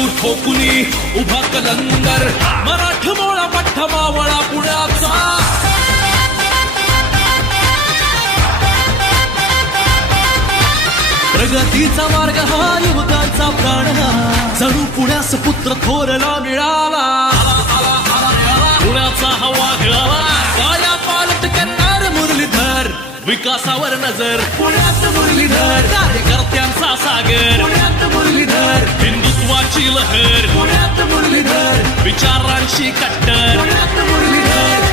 शड्डू ठोकुनी उभा कलंदर मराठमोळा पठ्ठ मावळा पुण्याचा प्रगतीचा मार्ग हा युवकांचा प्राण हा जणू पुण्यास पुत्र थोरला मिळाला पुण्याचा हवा गिळाला काया पालट करणार मुरलीधर विकासावर नजर पुण्यात मुरलीधर कार्यकर्त्यांचा सागर पुण्यात मुरलीधर हिंदुत्वाची लहर पुण्यात मुरलीधर विचारांशी कट्टर पुण्यात मुरलीधर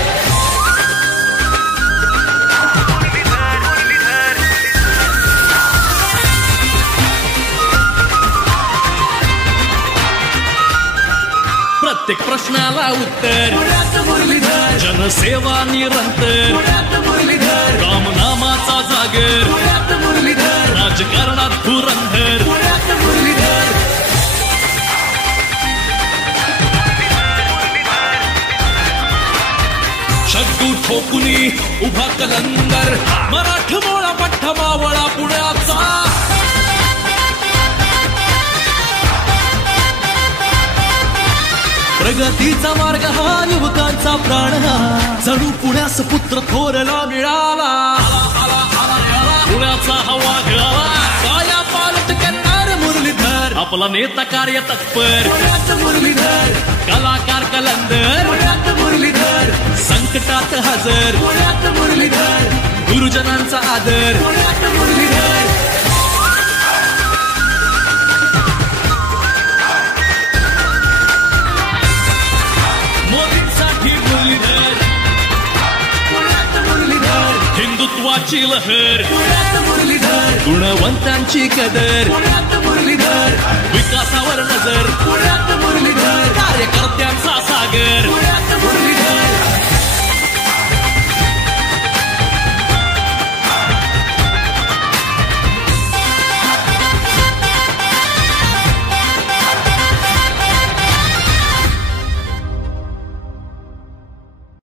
प्रत्येक प्रश्नाला उत्तर पुण्यात मुरलीधर जनसेवा निरंतर पुण्यात मुरलीधर रामनामाचा जागर पुण्यात मुरलीधर राजकारणात धुरंधर पुण्यात मुरलीधर शड्डू ठोकुनी उभा कलंदर मराठमोळा पठ्ठ मावळा पुण्याचा प्रगतीचा मार्ग हा युवकांचा प्राण हा जणू पुण्यास पुत्र थोरला मिळाला पुण्याचा हवा गिळाला काया पालट करणार मुरलीधर आपला नेता कार्य तत्पर पुण्यात मुरलीधर कलाकार कलंदर पुण्यात मुरलीधर संकटात हजर पुण्यात मुरलीधर गुरुजनांचा आदर पुण्यात मुरलीधर हिंदुत्वाची लहर पुण्यात मुरलीधर गुणवंतांची कदर पुण्यात मुरलीधर विकासावर नजर पुण्यात मुरलीधर कार्यकर्त्यांचा सागर